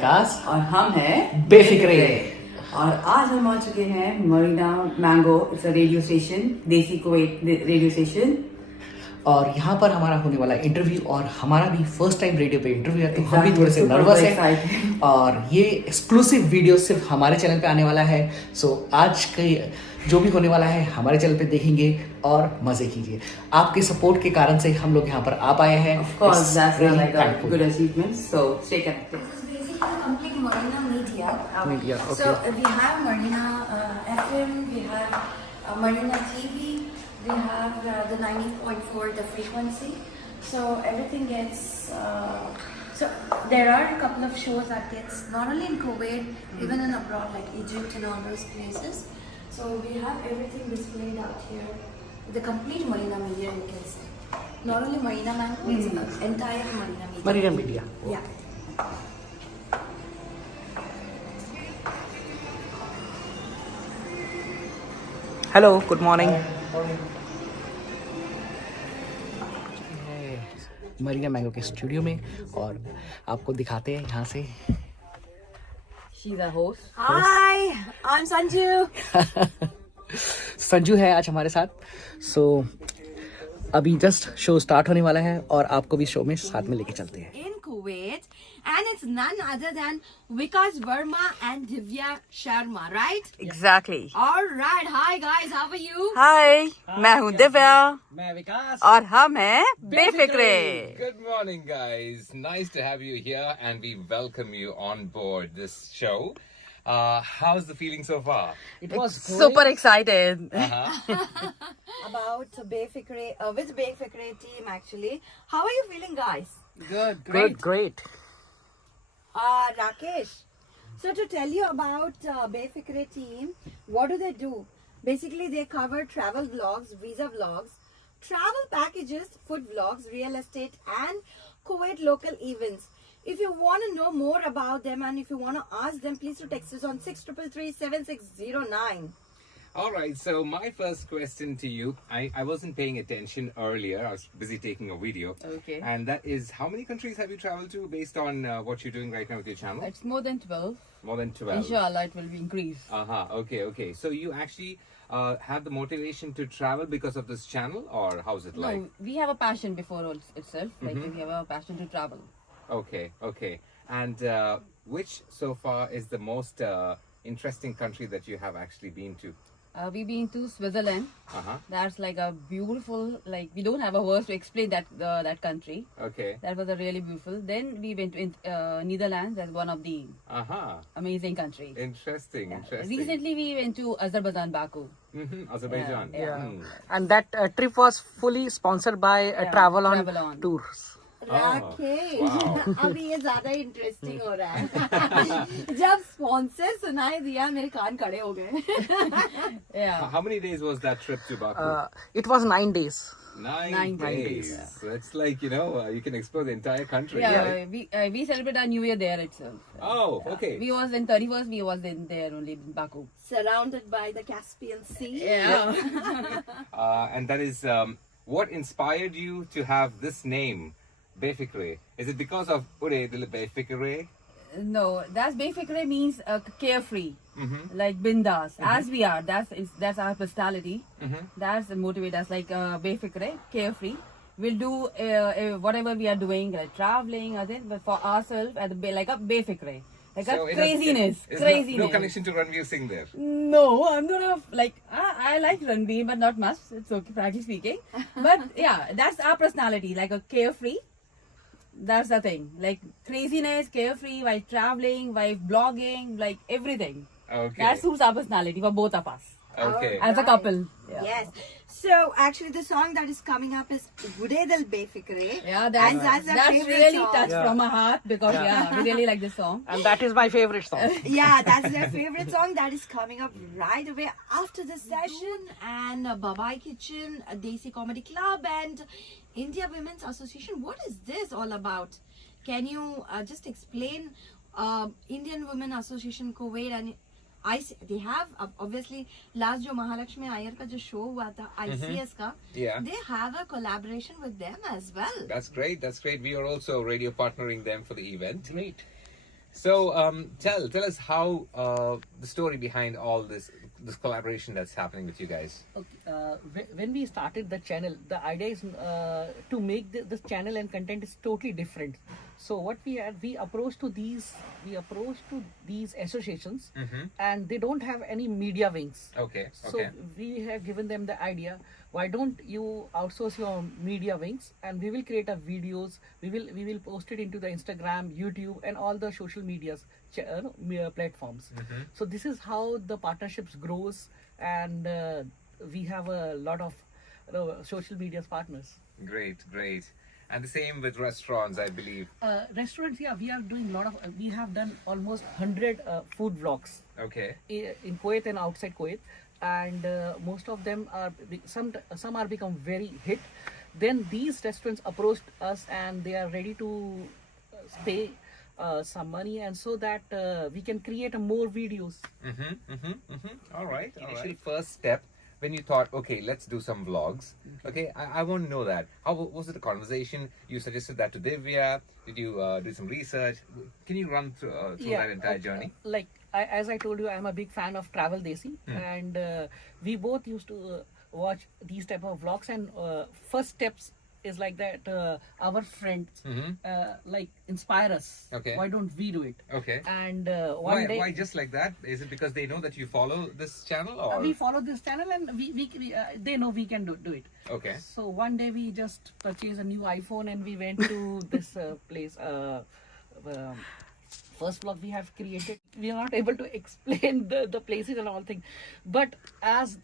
विकास और हम हैं बेफिक्रे। और आज हम आ चुके हैं Marina mango, it's a radio station, देसी कुवैत रेडियो स्टेशन। और यहाँ पर हमारा होने वाला इंटरव्यू और हमारा भी फर्स्ट टाइम रेडियो पे इंटरव्यू है, तो हम भी Exactly, थोड़े से super नर्वस excited. हैं। और ये एक्सक्लूसिव वीडियो सिर्फ हमारे चैनल पे आने वाला है। सो आज के जो भी होने वाला है हमारे चैनल पे देखेंगे और मजे कीजिए। आपके सपोर्ट के कारण से हम लोग यहाँ पर आ पाए हैं। Of course, It's that's really like a thankful. good achievement. So stay connected. Basically complete Marina media. Media, okay. So we have Marina FM, we have Marina TV, we have the 90.4 the frequency. So everything gets. So there are a couple of shows that gets not only in Kuwait, even in abroad like Egypt and all those places. So we have everything displayed out here. The complete Marina media, you can say. Not only Marina Mango, it's entire Marina media. Marina Media. Yeah. Hello, good morning. Marina mango के studio में और आपको दिखाते हैं यहाँ से। She's a host. Hi, I'm Sanju. Sanju है आज हमारे साथ। सो अभी जस्ट शो स्टार्ट होने वाला है और आपको भी शो में साथ में लेके चलते हैं। In Kuwait, and it's none other than Vikas Verma and Divya Sharma, right? Exactly. All right. Hi guys, how are you? Hi, मैं हूँ दिव्या मैं विकास और हम हैं Befikre. Good morning, guys. Nice to have you here, and we welcome you on board this show. How's the feeling so far? It was Super excited. About Befikre, with Befikre team actually. How are you feeling, guys? great. Rakesh. So to tell you about Befikre team, what do? Basically, they cover travel vlogs, visa vlogs, travel packages, food vlogs, real estate, and Kuwait local events. If you want to know more about them and if you want to ask them, please do text us on 6333-7609. All right. So my first question to you, I wasn't paying attention earlier. I was busy taking a video. Okay. And that is, how many countries have you traveled to based on what you're doing right now with your channel? It's more than 12. More than 12. Inshallah, it will be increased. Okay. So you actually have the motivation to travel because of this channel, or how's it like? No, we have a passion before itself. Like we have a passion to travel. Okay. And which so far is the most interesting country that you have actually been to? We've been to Switzerland. That's like a beautiful, like we don't have a words to explain that country. Okay. That was a really beautiful. Then we went to Netherlands. That's one of the amazing countries. Interesting. Recently we went to Azerbaijan, Baku. Azerbaijan. Yeah. And that trip was fully sponsored by Travel on Tours. Rakesh, wow. अभी ये ज्यादा interesting हो रहा है। जब sponsor सुनाई दिया मेरे कान खड़े हो गए। Yeah. How many days was that trip to Baku? It was 9 days. 9 days. So it's like, you can explore the entire country. Yeah, Right? we celebrate our New Year there itself. Oh, okay. We was in 31st. We was in there only in Baku. Surrounded by the Caspian Sea. Yeah. And that is, what inspired you to have this name, Befikre? Is it because of Ure Dil Befikre? No, that's Befikre means carefree, like bindas, as we are. That's our personality. That's the motivate us, like Befikre, carefree. We'll do whatever we are doing, like traveling, or then, but for ourselves, like a Befikre, like So a it has- craziness, there's craziness. No connection to Ranveer Singh there. No, I'm not I like Ranveer, but not much. It's okay, frankly speaking. But yeah, that's our personality, like a carefree. That's the thing, like craziness, carefree, while traveling, while blogging, like everything. Okay. That suits our personality for both of us Okay. as a couple. Yeah. Yes. So actually, the song that is coming up is Gude Dil Befikre. Yeah, And that's our that's favorite really song. touched from my heart because we really like this song. And that is my favorite song. Yeah, that's their favorite song that is coming up right away after this session. And Babai Kitchen, Desi Comedy Club, and India Women's Association. What is this all about? Can you just explain Indian Women Association Kuwait? And they have obviously last जो महालक्ष्मी आयर का जो show हुआ था ICS का, Yeah. they have a collaboration with them as well. That's great. We are also radio partnering them for the event. Great. So tell us how the story behind all this collaboration that's happening with you guys. Okay, when we started the channel, the idea is to make this channel and content is totally different. So what we had, we approached to these associations, and they don't have any media wings. Okay. So we have given them the idea, why don't you outsource your media wings, and we will create a videos, we will post it into the Instagram, YouTube, and all the social medias platforms. So this is how the partnerships grows, and we have a lot of social media partners. Great. And the same with restaurants, I believe. Restaurants, yeah, we are doing a lot of. We have done almost 100 food vlogs Okay. in Kuwait and outside Kuwait, and most of them are some are become very hit. Then these restaurants approached us, and they are ready to pay some money, and so that we can create more videos. All right. Initial first step when you thought, okay, let's do some vlogs. Okay, I want to know that. How was it a conversation? You suggested that to Divya. Did you do some research? Can you run through that entire journey? Like as I told you, I'm a big fan of Travel Desi, and we both used to watch these type of vlogs. And first steps is like that. Our friends like inspire us. Okay. Why don't we do it? Okay. And one day Why just like that? Is it because they know that you follow this channel, or we follow this channel, and we they know we can do it. okay? So one day we just purchased a new iPhone, and we went to this place. First vlog we have created. We are not able to explain the places and all things, but as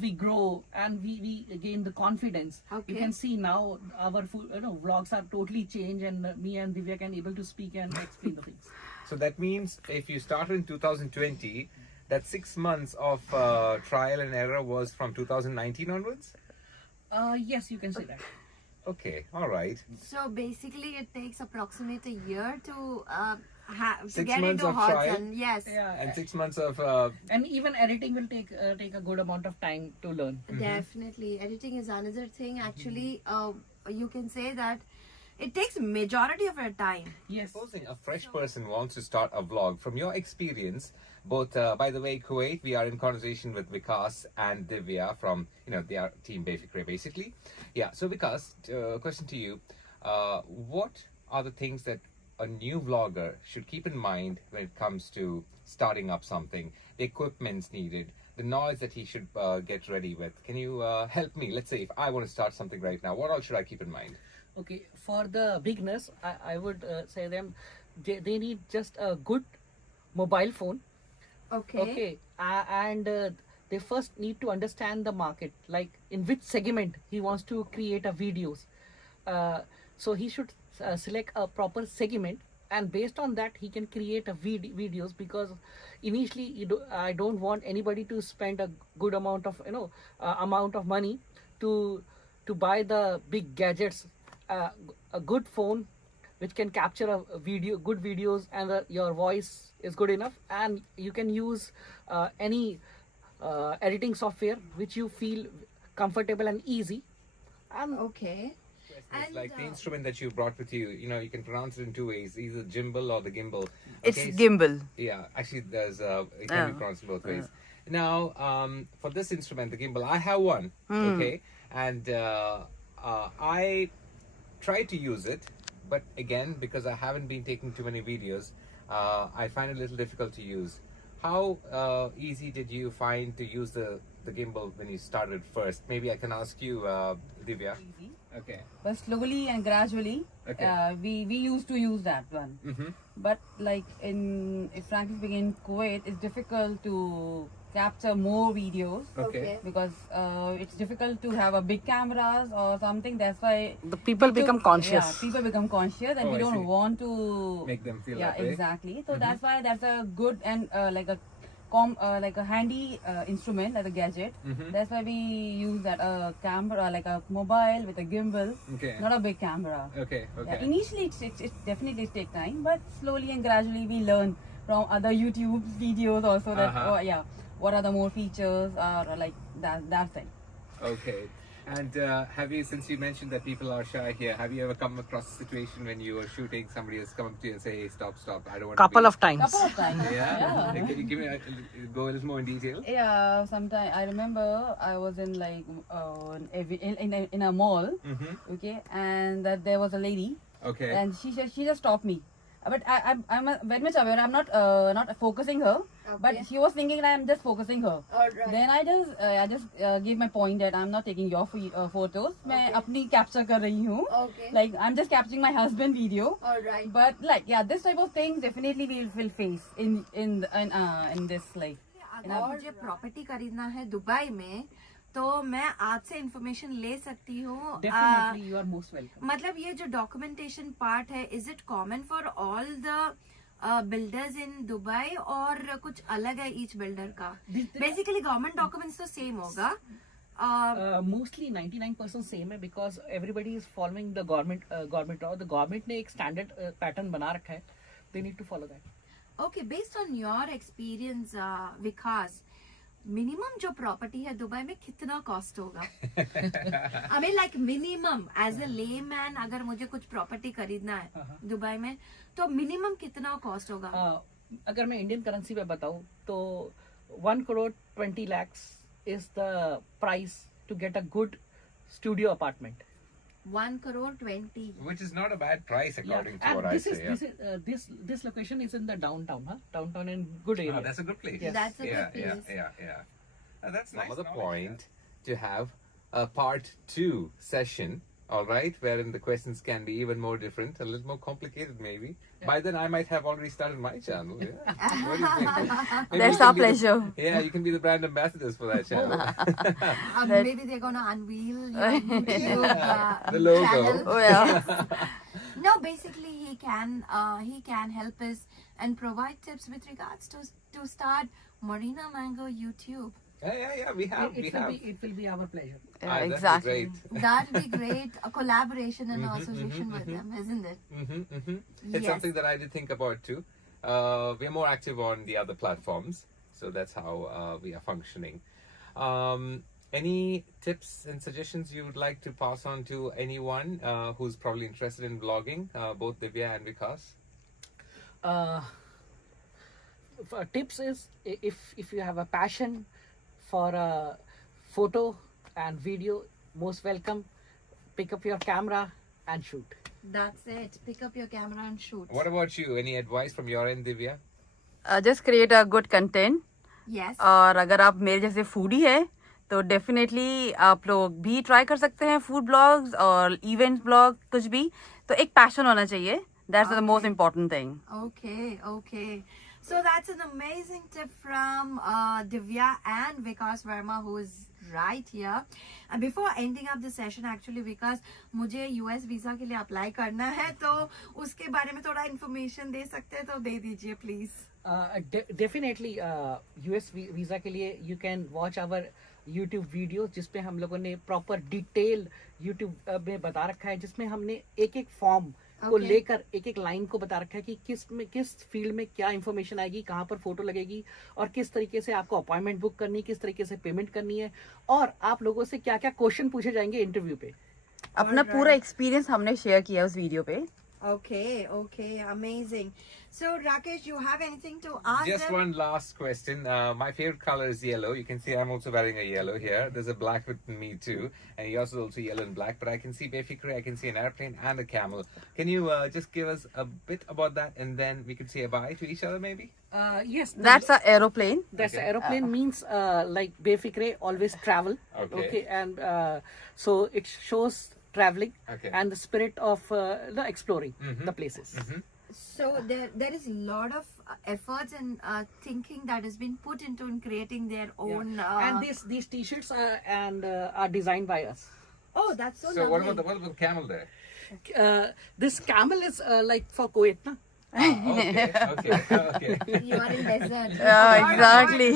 we grow and we gain the confidence, you can see now our vlogs are totally changed, and me and Divya can able to speak and explain the things. So that means if you started in 2020, that 6 months of trial and error was from 2019 onwards. Yes, you can say that. Okay, all right. So basically, it takes approximately a year to 6 get months into of hot trial? sun. Yes. Yeah, And 6 months of and even editing will take a good amount of time to learn. Definitely, editing is another thing. Actually, you can say that it takes majority of your time. Yes. Supposing a fresh person wants to start a vlog, from your experience, both, by the way, Kuwait, we are in conversation with Vikas and Divya from, their team Befikre, basically. Yeah, so Vikas, question to you. What are the things that a new vlogger should keep in mind when it comes to starting up something, the equipments needed, the noise that he should get ready with? Can you help me? Let's say if I want to start something right now, what all should I keep in mind? Okay, for the beginners, I would say them they need just a good mobile phone. Okay. And they first need to understand the market, like in which segment he wants to create a videos. So he should select a proper segment, and based on that he can create a videos, because initially I don't want anybody to spend a good amount of money to buy the big gadgets. A good phone which can capture a video, good videos, and your voice is good enough, and you can use any editing software which you feel comfortable and easy. And Okay. It's like the instrument that you brought with you, you can pronounce it in two ways, either gimbal or the gimbal. It's Okay, gimbal. Yeah, actually, it can be pronounced both ways. Now, for this instrument, the gimbal, I have one, okay, and I try to use it, but again, because I haven't been taking too many videos, I find it a little difficult to use. How easy did you find to use the gimbal when you started first? Maybe I can ask you, Divya. Okay. But slowly and gradually, Okay. we used to use that one. But like if frankly speaking, in Kuwait, it's difficult to capture more videos. Okay. Because it's difficult to have a big cameras or something. That's why The people become conscious. Yeah, people become conscious, and Oh, we I don't see. want to Make them feel Yeah, that way. exactly. So that's why that's a good and like a handy instrument, like a gadget. That's why we use that camera, like a mobile with a gimbal, Okay. not a big camera. Okay. Yeah, Okay. initially it definitely take time, but slowly and gradually we learn from other YouTube videos also that Uh-huh. what are the more features or like that thing. Okay. And have you, since you mentioned that people are shy here, have you ever come across a situation when you were shooting, somebody has come up to you and say, hey, stop, I don't want Couple to of times. Couple of times. Yeah? Like, can you give me go a little more in detail? Yeah, sometime I remember I was in like in a mall, Mm-hmm. okay, and that there was a lady, Okay. and she just stopped me, but I'm very much aware I'm not focusing her, but Okay. she was thinking that I'm just focusing her. Alright. Then I just gave my point that I'm not taking your photos. मैं अपनी capture कर रही हूँ. Okay. Like I'm just capturing my husband video. Alright. But like yeah, this type of things definitely we will face in this like. अगर मुझे property खरीदना है Dubai में तो मैं आपसे इंफॉर्मेशन ले सकती हूँ Definitely, you are most welcome. मतलब ये जो डॉक्यूमेंटेशन पार्ट है is it common for all the builders in Dubai और कुछ अलग है ईच बिल्डर का बेसिकली गवर्नमेंट डॉक्यूमेंट्स तो सेम होगा Mostly 99% सेम है because everybody is following the government law. The government ने एक standard pattern बना रखा है. They need to follow that. Okay based on your experience Vikas minimum जो प्रॉपर्टी है दुबई में कितना कॉस्ट होगा I mean like minimum as a layman अगर मुझे कुछ प्रॉपर्टी खरीदना है दुबई में तो मिनिमम कितना कॉस्ट होगा अगर मैं इंडियन करेंसी में बताऊं तो 1 crore 20 lakhs is the price to get a good studio apartment. 1 crore 20 Which is not a bad price according to and what I this say. is this location is in the downtown, downtown in good area. Oh, that's a good place. Yes. That's a good yeah, place. yeah. That's nice. Another knowledge, point to have a part 2 session, all right, wherein the questions can be even more different, a little more complicated maybe. By then I might have already started my channel. Yeah. What do you think? Maybe That's you our can be the- pleasure. yeah, you can be the brand ambassadors for that channel. maybe they're gonna unveil your YouTube The logo. channel. Oh yeah. No, basically he can help us and provide tips with regards to start Marina Mango YouTube. Yeah. We have. It will be our pleasure. Yeah, That'd be exactly. great. That'd be great. A collaboration and association with them, isn't it? It's Yes. something that I did think about too. We're more active on the other platforms, so that's how we are functioning. Any tips and suggestions you would like to pass on to anyone who's probably interested in vlogging, both Divya and Vikas? Tips is if you have a passion for a photo and video, most welcome. Pick up your camera and shoot. That's it. Pick up your camera and shoot. What about you? Any advice from your end, Divya? Just create a good content. Yes. और अगर आप मेरे जैसे foodie है तो definitely आप लोग भी ट्राई कर सकते हैं फूड ब्लॉग्स और इवेंट ब्लॉग कुछ भी तो एक पैशन होना चाहिए that's the most important thing Okay. So that's an amazing tip from Divya and Vikas Verma, who is right here. And before ending up the session, actually, Vikas, मुझे US visa के लिए apply करना है, तो उसके बारे में थोड़ा information दे सकते हैं तो दे दीजिए, please. Definitely US वीजा के लिए you can watch our YouTube video जिसपे हम लोगों ने प्रॉपर डिटेल YouTube में बता रखा है जिसमें हमने एक एक फॉर्म को Okay. लेकर एक एक लाइन को बता रखा है कि किस फील्ड में क्या इंफॉर्मेशन आएगी कहाँ पर फोटो लगेगी और किस तरीके से आपको अपॉइंटमेंट बुक करनी है किस तरीके से पेमेंट करनी है और आप लोगों से क्या क्या क्वेश्चन पूछे जाएंगे इंटरव्यू पे अपना पूरा एक्सपीरियंस हमने शेयर किया उस वीडियो पे Okay, amazing. So Rakesh, you have anything to ask Just them? one last question. My favorite color is yellow. You can see I'm also wearing a yellow here. There's a black with me too, and he also yellow and black. But I can see Befikre, I can see an airplane and a camel. Can you just give us a bit about that, and then we can say a bye to each other, maybe? yes that's a aeroplane That's Okay. aeroplane means like Befikre always travel. Okay. And so it shows traveling Okay. and the spirit of the exploring the places. So there is a lot of efforts and thinking that has been put into in creating their own. And these t-shirts are designed by us. Oh, that's so So what lovely. about the camel there? This camel is like for Kuwait, na? Okay. You are in desert. Exactly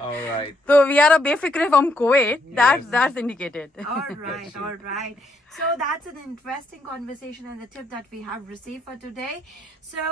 All right. तो we are a Befikre from Kuwait that's indicated All right. So that's an interesting conversation and the tip that we have received for today. So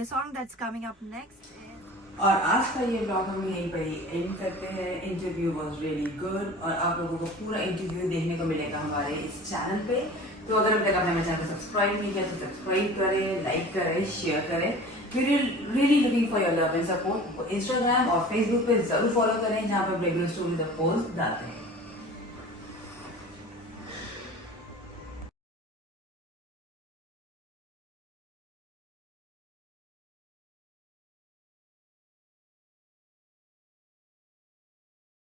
the song that's coming up next is और आज का ये blog हम यहीं पर ही and करते हैं। Interview was really good और आप लोगों को पूरा इंटरव्यू देखने को मिलेगा हमारे इस चैनल पे। तो अगर अभी तक आपने मेरे चैनल को सब्सक्राइब नहीं किया तो सब्सक्राइब करें, लाइक करें, शेयर करें। We really looking for your love and support. Instagram और फेसबुक पे जरूर फॉलो करें, जहाँ पर रेगुलर स्टोरी द पोस्ट डालते हैं।